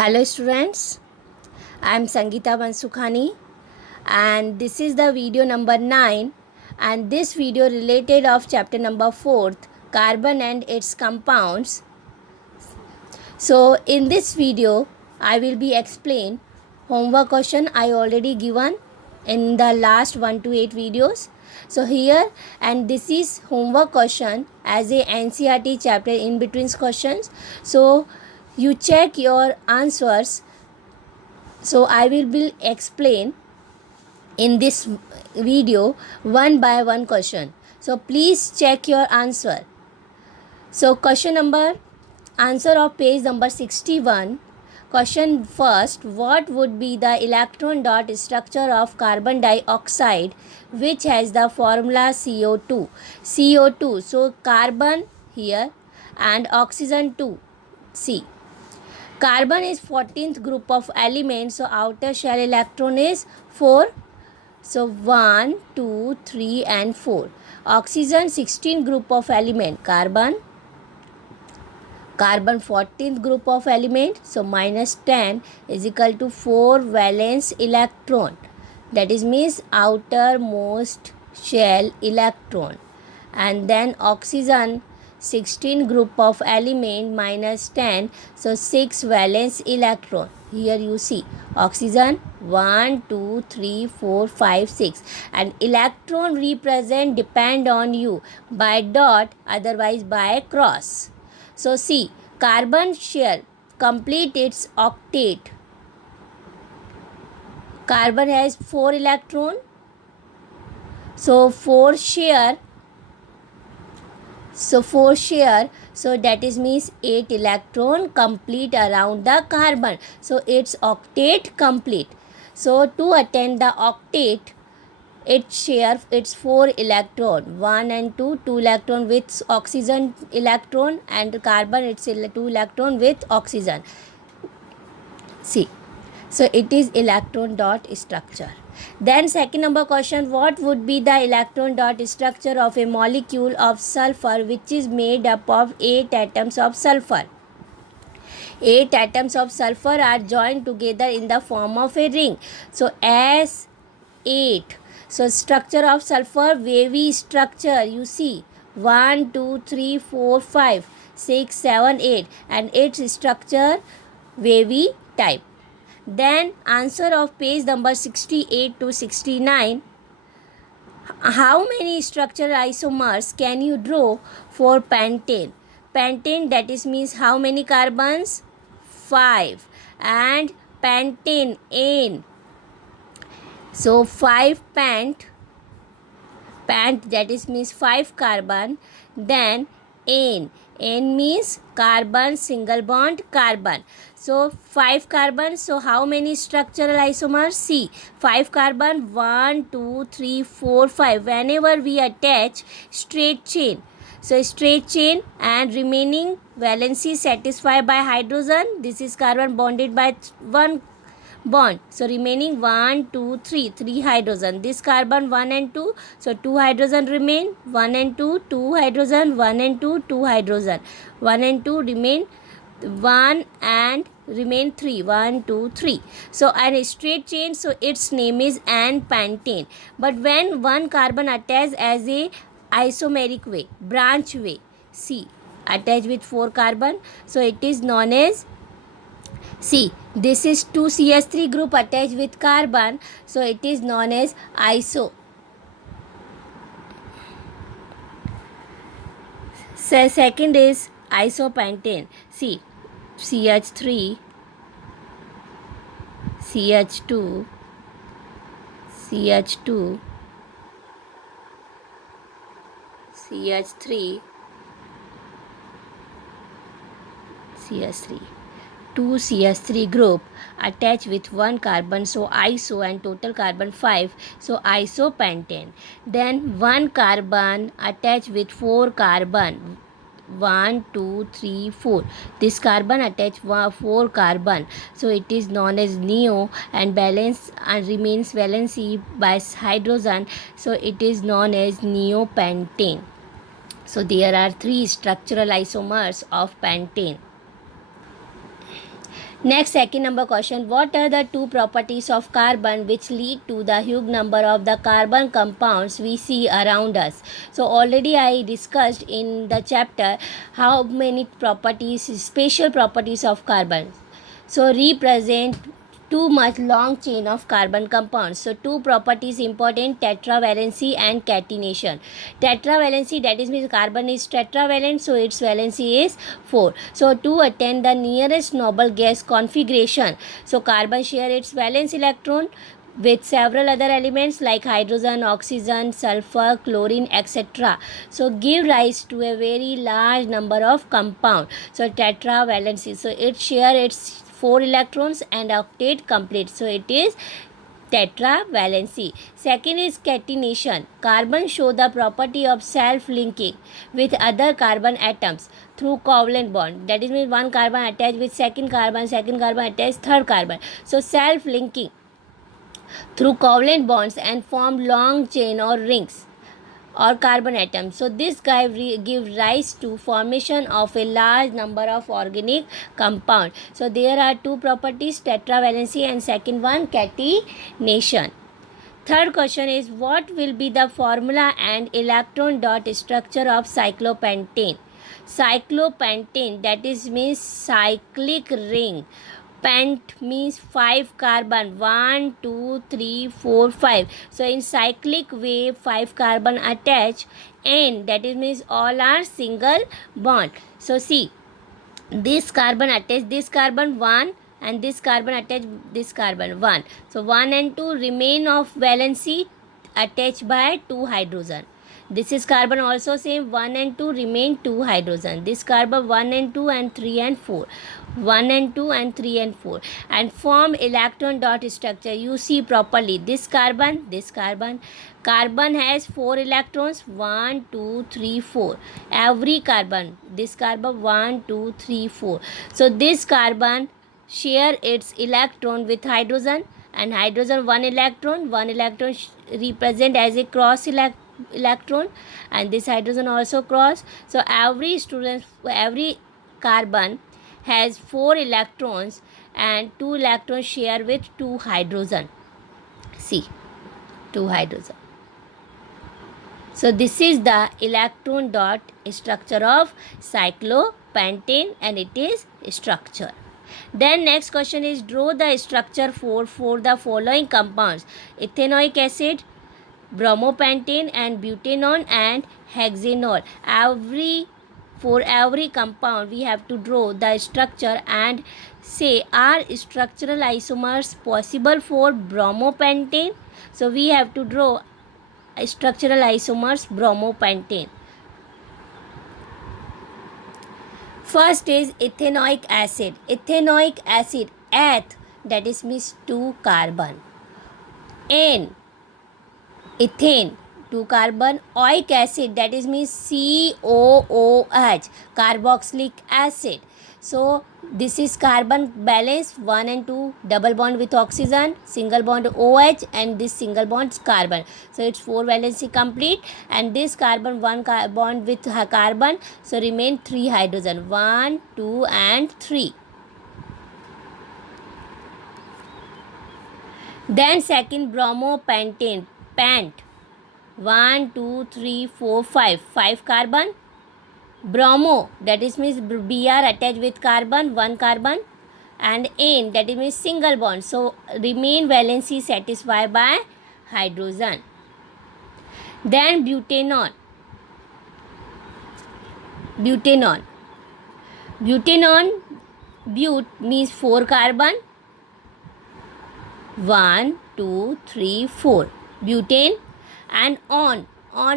Hello students, I am Sangeeta Mansukhani and this is the video number 9 and this video related of chapter number 4 carbon and its compounds. So in this video I will be explain homework question I already given in the last 1 to 8 videos. So here and this is homework question as a NCERT chapter in between questions. So you check your answers. So I will be explain in this video one by one question. So please check your answer. So question number answer of page number 61. Question first, what would be the electron dot structure of carbon dioxide which has the formula CO2? CO2, so carbon here and oxygen 2, C. Carbon is 14th group of elements, so outer shell electron is 4. So 1, 2, 3 and 4. Oxygen 16th group of element. Carbon 14th group of element, so minus 10 is equal to 4 valence electron. That is means outermost shell electron. And then oxygen 16 group of element minus 10, so 6 valence electron. Here you see oxygen 1 2 3 4 5 6 and electron represent depend on you by dot, otherwise by cross. So see, carbon share complete its octet. Carbon has 4 electron, so 4 share, so that is means 8 electron complete around the carbon, so its octet complete. So to attain the octet, it share its 4 electron, 1 and 2 electron with oxygen electron and carbon its 2 electron with oxygen. See, so it is electron dot structure. Then second number question, what would be the electron dot structure of a molecule of sulfur which is made up of 8 atoms of sulfur? 8 atoms of sulfur are joined together in the form of a ring. So S8. So structure of sulfur, wavy structure, you see 1 2 3 4 5 6 7 8 and its structure wavy type. Then answer of page number 68 to 69. How many structural isomers can you draw for pentane? Pentane, that is means how many carbons? 5. And pentane N. So 5 pent that is means 5 carbon. Then N means carbon, single bond carbon. So 5 carbon, so how many structural isomers? See, 5 carbon 1 2 3 4 5. Whenever we attach straight chain, so straight chain and remaining valency satisfied by hydrogen, this is carbon bonded by 1 bond, so remaining 1 2 3 hydrogen, this carbon 1 and 2, so 2 hydrogen remain, 1 and 2 hydrogen, 1 and 2 hydrogen, 1 and 2 remain, 1 and remain 3, 1 2 3. So an straight chain, so its name is N-pentane. But when one carbon attached as a isomeric way, branch way, see, attached with 4 carbon, so it is known as, see, this is 2CH3 group attached with carbon, so it is known as iso. So second is isopentane. See, CH3, CH2, CH2, CH3, CH3. 2 CH3 group attached with 1 carbon, so iso, and total carbon 5, so isopentane. Then 1 carbon attached with 4 carbon, 1 2 3 4, this carbon attached 4 carbon, so it is known as neo, and balance and remains valency by hydrogen, so it is known as neopentane. So there are 3 structural isomers of pentane. Next, second number question. What are the two properties of carbon which lead to the huge number of the carbon compounds we see around us? So already I discussed in the chapter how many properties, special properties of carbon. So represent too much long chain of carbon compounds. So two properties important: tetravalency and catenation. Tetravalency, that is means carbon is tetravalent, so its valency is 4. So to attain the nearest noble gas configuration, so carbon share its valence electron with several other elements like hydrogen, oxygen, sulfur, chlorine, etc. So give rise to a very large number of compound. So tetravalency, so it share its 4 electrons and octet complete. So it is tetravalency. Second is catenation. Carbon show the property of self-linking with other carbon atoms through covalent bond. That is means one carbon attached with second carbon attached third carbon. So self-linking through covalent bonds and form long chain or rings or carbon atoms. So this give rise to formation of a large number of organic compound. So there are two properties, tetravalency and second one catenation. Third question is, what will be the formula and electron dot structure of cyclopentane? Cyclopentane, that is means cyclic ring. Pent means 5 carbon, 1 2 3 4 5. So in cyclic way 5 carbon attach, and that is means all are single bond. So see, this carbon attach this carbon 1 and this carbon attach this carbon 1. So 1 and 2 remain of valency attached by 2 hydrogen. This is carbon also same, 1 and 2 remain 2 hydrogen. This carbon 1 and 2 and 3 and 4. 1 and 2 and 3 and 4 and form electron dot structure. You see properly, this carbon has 4 electrons, 1 2 3 4. Every carbon, this carbon 1 2 3 4. So this carbon share its electron with hydrogen, and hydrogen one electron represent as a cross electron, and this hydrogen also cross. So every carbon has 4 electrons and 2 electrons share with 2 hydrogen. See, 2 hydrogen. So this is the electron dot structure of cyclopentane, and it is structure. Then next question is, draw the structure for the following compounds: ethanoic acid, bromopentane, and butanol and hexanol. For every compound we have to draw the structure and say, are structural isomers possible for bromopentane? So we have to draw structural isomers bromopentane. First is ethanoic acid. Ethanoic acid, eth, that is means 2 carbon, and ethane 2 carbon, oic acid, that is means COOH, carboxylic acid. So this is carbon balance 1 and 2, double bond with oxygen, single bond OH, and this single bond carbon. So it's 4 valency complete, and this carbon 1 bond with carbon, so remain 3 hydrogen, 1 2 and 3. Then second, bromopentane, pent, 1 2 3 4 5, 5 carbon, bromo, that is means Br attached with carbon, 1 carbon, and ane, that is means single bond, so remain valency satisfied by hydrogen. Then butanol, but means 4 carbon, 1 2 3 4, butane, and on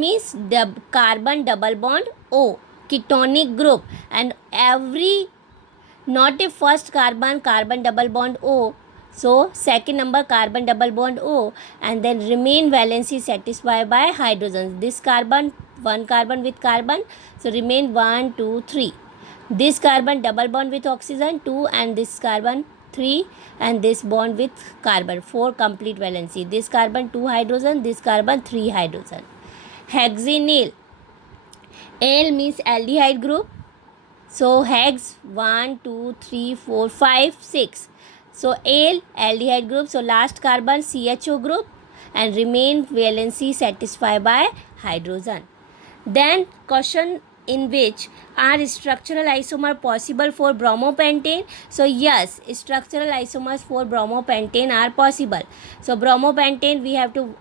means the carbon double bond O, ketonic group, and every, not a first carbon double bond O, so second number carbon double bond O, and then remain valency satisfied by hydrogens. This carbon 1 carbon with carbon, so remain 1 2 3. This carbon double bond with oxygen 2, and this carbon 3, and this bond with carbon 4, complete valency. This carbon 2 hydrogen, this carbon 3 hydrogen. Hexanyl, Al means aldehyde group, So hex 1 2 3 4 5 6. So Al, aldehyde group. So last carbon CHO group, and remain valency satisfied by hydrogen. Then question, in which are structural isomer possible for bromopentane? So yes, structural isomers for bromopentane are possible. So bromopentane, we have to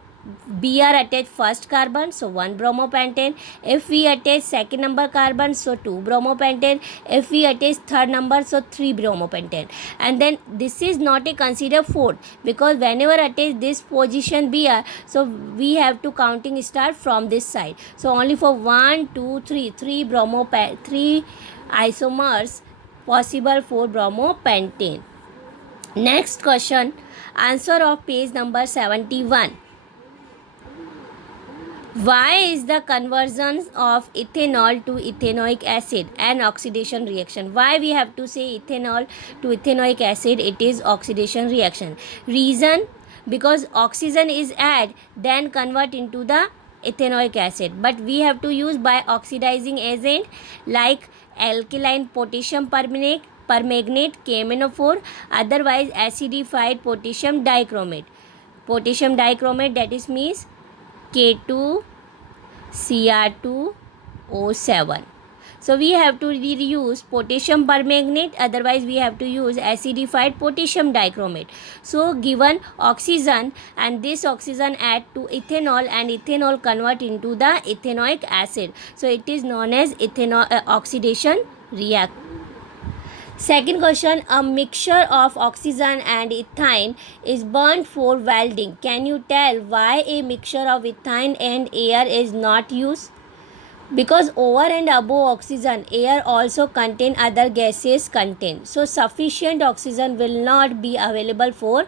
Br attach first carbon, so 1 bromopentane. If we attach second number carbon, so 2 bromopentane. If we attach third number, so 3 bromopentane. And then this is not a considered fourth, because whenever attach this position Br, so we have to counting start from this side. So only for 1 2 3 3 isomers possible for bromopentane. Next question, answer of page number 71. Why is the conversion of ethanol to ethanoic acid an oxidation reaction? Why we have to say ethanol to ethanoic acid? It is oxidation reaction. Reason, because oxygen is add, then convert into the ethanoic acid. But we have to use by oxidizing agent like alkaline potassium permanganate KMnO4, otherwise acidified potassium dichromate. Potassium dichromate, that is means K2Cr2O7. So we have to reuse potassium permanganate, otherwise we have to use acidified potassium dichromate. So given oxygen, and this oxygen add to ethanol, and ethanol convert into the ethanoic acid. So it is known as oxidation reaction. Second question, a mixture of oxygen and ethane is burned for welding. Can you tell why a mixture of ethane and air is not used? Because over and above oxygen, air also contain other gases content. So sufficient oxygen will not be available for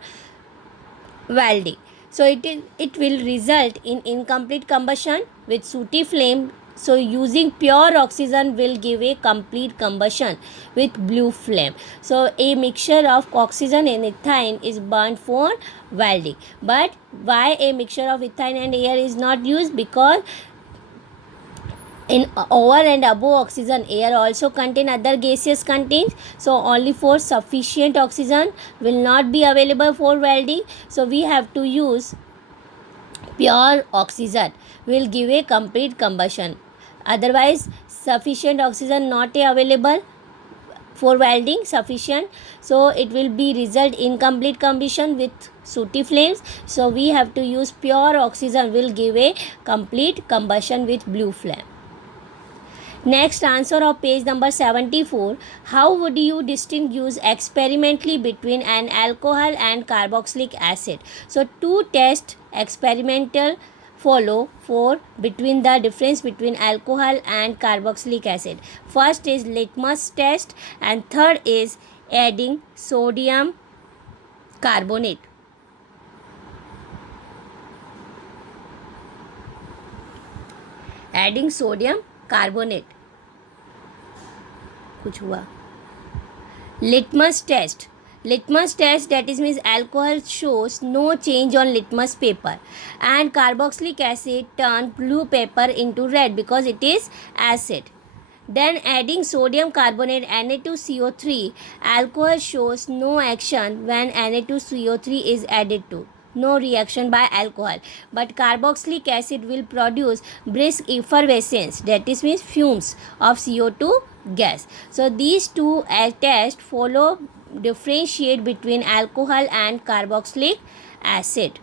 welding. So it will result in incomplete combustion with sooty flame. So using pure oxygen will give a complete combustion with blue flame. So a mixture of oxygen and ethane is burned for welding. But why a mixture of ethane and air is not used? Because in over and above oxygen, air also contain other gases contains. So only for sufficient oxygen will not be available for welding. So we have to use pure oxygen, will give a complete combustion. Otherwise sufficient oxygen not available for welding sufficient, so it will be result incomplete combustion with sooty flames. So we have to use pure oxygen, will give a complete combustion with blue flame. Next, answer of page number 74. How would you distinguish experimentally between an alcohol and carboxylic acid? So two tests experimental follow for between the difference between alcohol and carboxylic acid. First is litmus test, and third is adding sodium carbonate. Adding sodium carbonate. कुछ हुआ. Litmus test. Litmus test, that is means alcohol shows no change on litmus paper, and carboxylic acid turn blue paper into red because it is acid. Then adding sodium carbonate Na2CO3, alcohol shows no action when Na2CO3 is added to. No reaction by alcohol, but carboxylic acid will produce brisk effervescence, that is means fumes of CO2 gas. So these two tests follow differentiate between alcohol and carboxylic acid.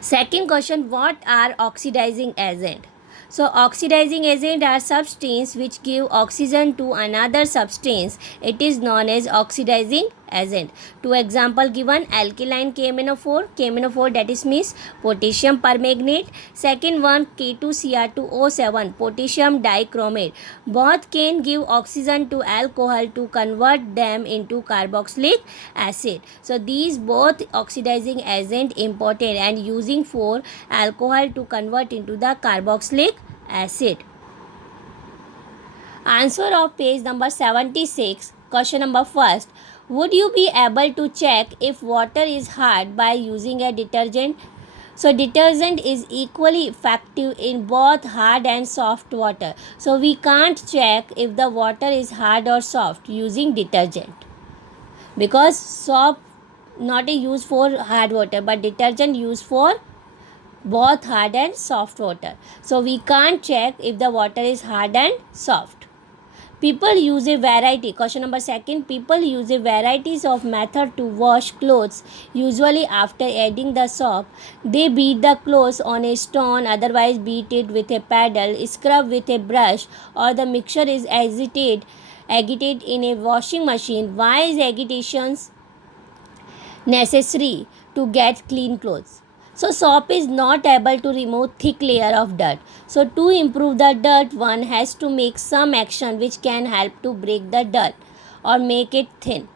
Second question, what are oxidizing agent? So oxidizing agent are substances which give oxygen to another substance. It is known as oxidizing agent. Two example given, alkaline KMnO4, that is means potassium permanganate. Second one, K2Cr2O7, potassium dichromate. Both can give oxygen to alcohol to convert them into carboxylic acid. So these both oxidizing agent important and using for alcohol to convert into the carboxylic acid. Answer of page number 76. Question number first. Would you be able to check if water is hard by using a detergent? So detergent is equally effective in both hard and soft water. So we can't check if the water is hard or soft using detergent, because soap not a use for hard water, but detergent used for both hard and soft water. So we can't check if the water is hard and soft. People use a variety. Question number second. People use a varieties of method to wash clothes. Usually after adding the soap, they beat the clothes on a stone, otherwise beat it with a paddle, scrub with a brush, or the mixture is agitate in a washing machine. Why is agitation necessary to get clean clothes? So soap is not able to remove thick layer of dirt. So to improve the dirt, one has to make some action which can help to break the dirt or make it thin.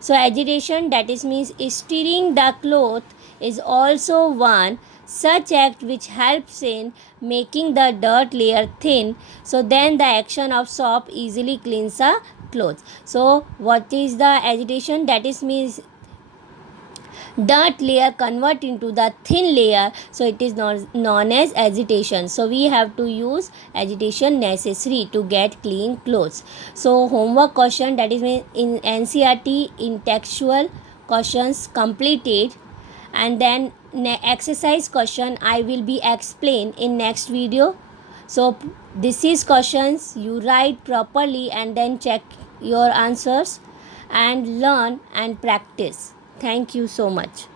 So agitation, that is means stirring the cloth, is also one such act which helps in making the dirt layer thin. So then the action of soap easily cleans the clothes. So what is the agitation? That is means dirt layer convert into the thin layer, so it is known as agitation. So we have to use agitation necessary to get clean clothes. So homework question, that is in NCERT in textual questions completed, and then exercise question I will be explain in next video. So this is questions, you write properly and then check your answers and learn and practice. Thank you so much.